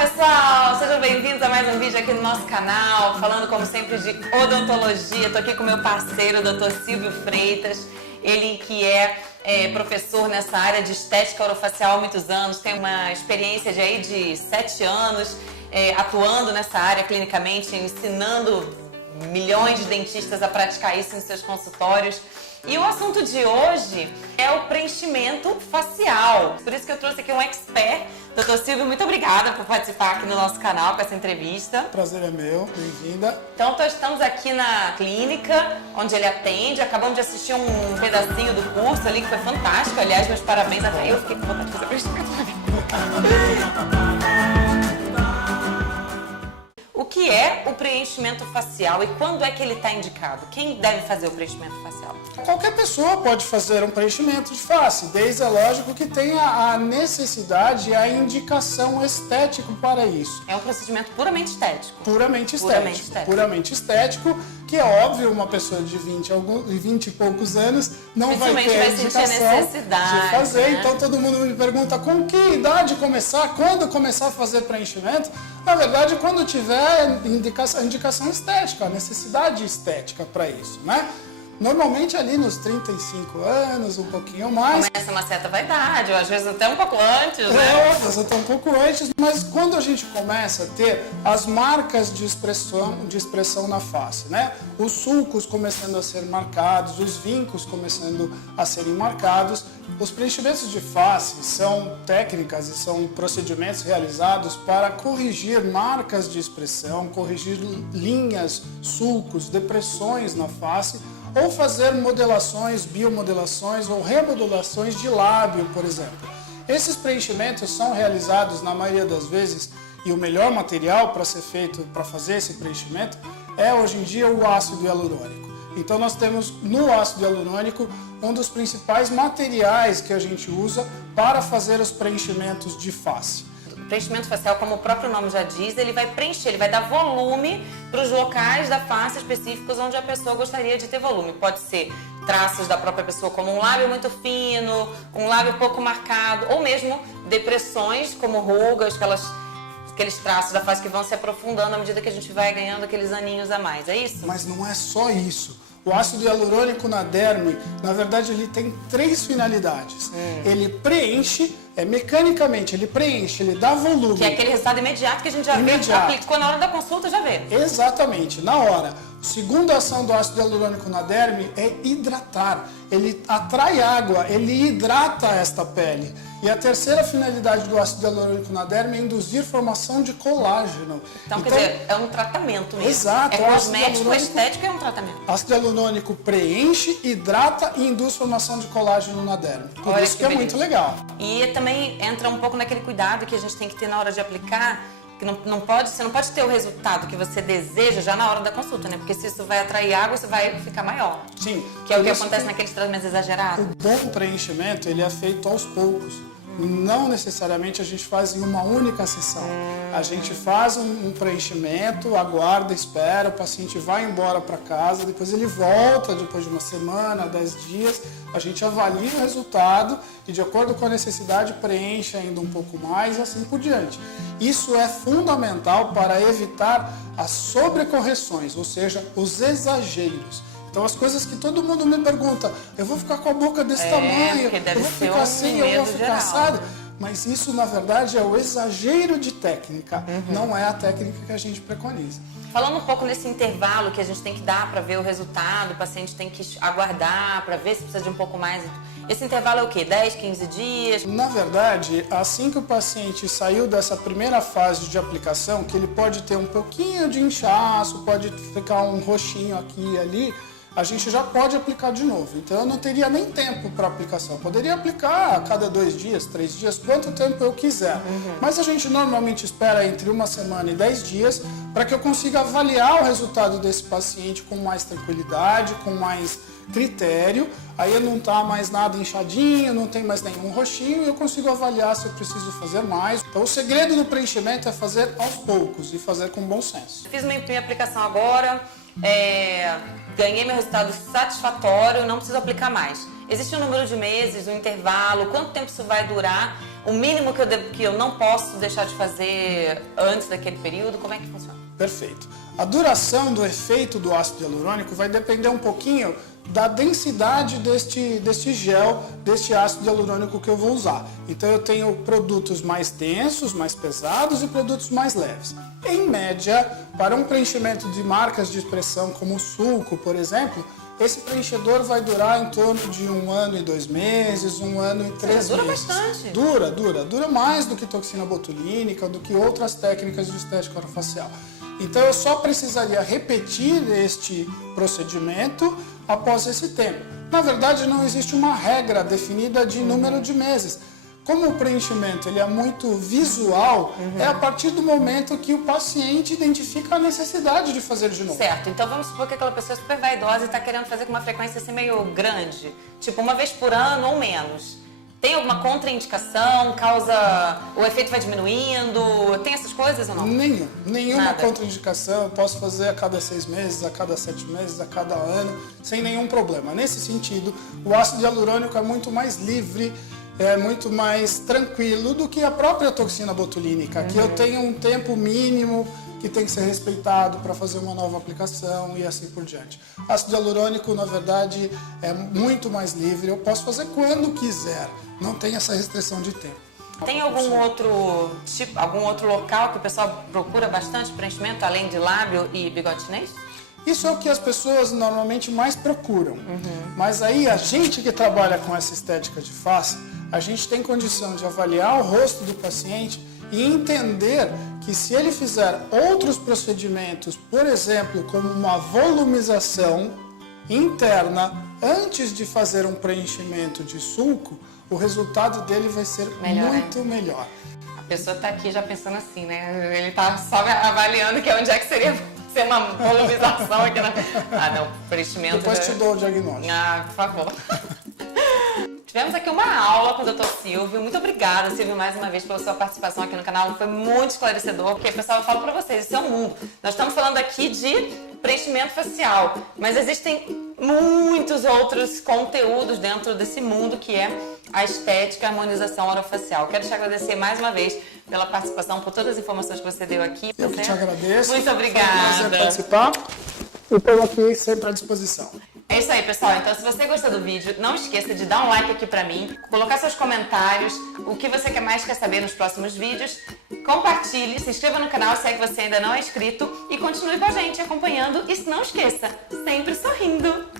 pessoal, sejam bem-vindos a mais um vídeo aqui no nosso canal, falando como sempre de odontologia. Estou aqui com meu parceiro, o Dr. Silvio Freitas, ele que é professor nessa área de estética orofacial há muitos anos, tem uma experiência de 7 anos atuando nessa área clinicamente, ensinando milhões de dentistas a praticar isso em seus consultórios. E o assunto de hoje é o preenchimento facial. Por isso que eu trouxe aqui um expert. Doutor Silvio, muito obrigada por participar aqui no nosso canal com essa entrevista. Prazer é meu, bem-vinda. Então, estamos aqui na clínica, onde ele atende. Acabamos de assistir um pedacinho do curso ali, que foi fantástico. Aliás, meus parabéns. Até eu fiquei com vontade de fazer preenchimento. O que é o preenchimento facial e quando é que ele está indicado? Quem deve fazer o preenchimento facial? Qualquer pessoa pode fazer um preenchimento de face, desde, é lógico, que tenha a necessidade e a indicação estética para isso. É um procedimento puramente estético? Puramente estético, que é óbvio, uma pessoa de 20 e poucos anos não vai ter a indicação de fazer. Né? Então todo mundo me pergunta com que idade começar, quando começar a fazer preenchimento. Na verdade, quando tiver indicação estética, a necessidade estética para isso, né? Normalmente ali nos 35 anos, um pouquinho mais. Começa uma certa vaidade, ou às vezes até um pouco antes, né? Às vezes até um pouco antes, mas quando a gente começa a ter as marcas de expressão na face, né? Os sulcos começando a ser marcados, os vincos começando a serem marcados. Os preenchimentos de face são técnicas e são procedimentos realizados para corrigir marcas de expressão, corrigir linhas, sulcos, depressões na face, ou fazer modelações, biomodelações ou remodelações de lábio, por exemplo. Esses preenchimentos são realizados na maioria das vezes, e o melhor material para ser feito, para fazer esse preenchimento, é hoje em dia o ácido hialurônico. Então nós temos no ácido hialurônico um dos principais materiais que a gente usa para fazer os preenchimentos de face. O preenchimento facial, como o próprio nome já diz, ele vai preencher, ele vai dar volume para os locais da face específicos onde a pessoa gostaria de ter volume. Pode ser traços da própria pessoa, como um lábio muito fino, um lábio pouco marcado, ou mesmo depressões, como rugas, aqueles traços da face que vão se aprofundando à medida que a gente vai ganhando aqueles aninhos a mais, é isso? Mas não é só isso. O ácido hialurônico na derme, na verdade, ele tem 3 finalidades. Ele preenche, mecanicamente, ele preenche, ele dá volume. Que é aquele resultado imediato que a gente já vê, aplicou na hora da consulta, já vê. Exatamente, na hora. A segunda ação do ácido hialurônico na derme é hidratar. Ele atrai água, ele hidrata esta pele. E a terceira finalidade do ácido hialurônico na derme é induzir formação de colágeno. Então, quer dizer, é um tratamento mesmo. Exato. É cosmético, estético, é um tratamento. O ácido hialurônico preenche, hidrata e induz formação de colágeno na derme. Por isso que é muito legal. E também entra um pouco naquele cuidado que a gente tem que ter na hora de aplicar, que você não pode ter o resultado que você deseja já na hora da consulta, né? Porque se isso vai atrair água, isso vai ficar maior. Sim. Que é o que acontece naqueles tratamentos exagerados. O bom preenchimento, ele é feito aos poucos. Não necessariamente a gente faz em uma única sessão. A gente faz um preenchimento, aguarda, espera, o paciente vai embora para casa, depois ele volta depois de uma semana, 10 dias, a gente avalia o resultado e, de acordo com a necessidade, preenche ainda um pouco mais e assim por diante. Isso é fundamental para evitar as sobrecorreções, ou seja, os exageros. Então, as coisas que todo mundo me pergunta, eu vou ficar com a boca desse tamanho, eu vou ficar assim, eu vou ficar assado. Mas isso, na verdade, é o exagero de técnica, não é a técnica que a gente preconiza. Falando um pouco nesse intervalo que a gente tem que dar para ver o resultado, o paciente tem que aguardar para ver se precisa de um pouco mais. Esse intervalo é o quê? 10, 15 dias? Na verdade, assim que o paciente saiu dessa primeira fase de aplicação, que ele pode ter um pouquinho de inchaço, pode ficar um roxinho aqui e ali, a gente já pode aplicar de novo. Então eu não teria nem tempo para aplicação. Poderia aplicar a cada 2 dias, 3 dias, quanto tempo eu quiser. Mas a gente normalmente espera entre 1 semana e 10 dias para que eu consiga avaliar o resultado desse paciente com mais tranquilidade, com mais critério. Aí não está mais nada inchadinho, não tem mais nenhum roxinho e eu consigo avaliar se eu preciso fazer mais. Então o segredo do preenchimento é fazer aos poucos e fazer com bom senso. Fiz minha aplicação agora, ganhei meu resultado satisfatório, não preciso aplicar mais. Existe um número de meses, um intervalo, quanto tempo isso vai durar? O mínimo que eu não posso deixar de fazer antes daquele período? Como é que funciona? Perfeito. A duração do efeito do ácido hialurônico vai depender um pouquinho da densidade deste gel, deste ácido hialurônico que eu vou usar. Então eu tenho produtos mais densos, mais pesados e produtos mais leves. Em média, para um preenchimento de marcas de expressão como o sulco, por exemplo, esse preenchedor vai durar em torno de 1 ano e 2 meses, 1 ano e 3 meses. Dura bastante. Dura mais do que toxina botulínica, do que outras técnicas de estética orofacial. Então eu só precisaria repetir este procedimento após esse tempo. Na verdade, não existe uma regra definida de número de meses. Como o preenchimento ele é muito visual, é a partir do momento que o paciente identifica a necessidade de fazer de novo. Certo, então vamos supor que aquela pessoa é super vaidosa e está querendo fazer com uma frequência assim meio grande, tipo 1 vez por ano ou menos. Tem alguma contraindicação? O efeito vai diminuindo? Tem essas coisas ou não? Nenhuma Nada. contraindicação. Eu posso fazer a cada 6 meses, a cada 7 meses, a cada ano, sem nenhum problema. Nesse sentido, o ácido hialurônico é muito mais livre, é muito mais tranquilo do que a própria toxina botulínica, que eu tenho um tempo mínimo que tem que ser respeitado para fazer uma nova aplicação e assim por diante. Ácido hialurônico, na verdade, é muito mais livre, eu posso fazer quando quiser, não tem essa restrição de tempo. Tem algum outro local que o pessoal procura bastante preenchimento, além de lábio e bigode chinês? Isso é o que as pessoas normalmente mais procuram. Mas aí a gente que trabalha com essa estética de face, a gente tem condição de avaliar o rosto do paciente e entender que se ele fizer outros procedimentos, por exemplo, como uma volumização interna, antes de fazer um preenchimento de sulco, o resultado dele vai ser muito melhor. A pessoa está aqui já pensando assim, né? Ele está só avaliando que onde é que seria ser uma volumização aqui na... Ah, não, preenchimento... Depois te dou o diagnóstico. Ah, por favor. Tivemos aqui uma aula com o Dr. Silvio. Muito obrigada, Silvio, mais uma vez pela sua participação aqui no canal. Foi muito esclarecedor, porque, pessoal, eu falo pra vocês, isso é um mundo. Nós estamos falando aqui de preenchimento facial, mas existem muitos outros conteúdos dentro desse mundo que é a estética e a harmonização orofacial. Quero te agradecer mais uma vez pela participação, por todas as informações que você deu aqui. Eu que te agradeço. Muito obrigada. Foi um prazer participar e estou aqui sempre à disposição. É isso aí, pessoal. Então, se você gostou do vídeo, não esqueça de dar um like aqui pra mim, colocar seus comentários, o que você quer saber nos próximos vídeos, compartilhe, se inscreva no canal se é que você ainda não é inscrito e continue com a gente acompanhando. E não esqueça, sempre sorrindo!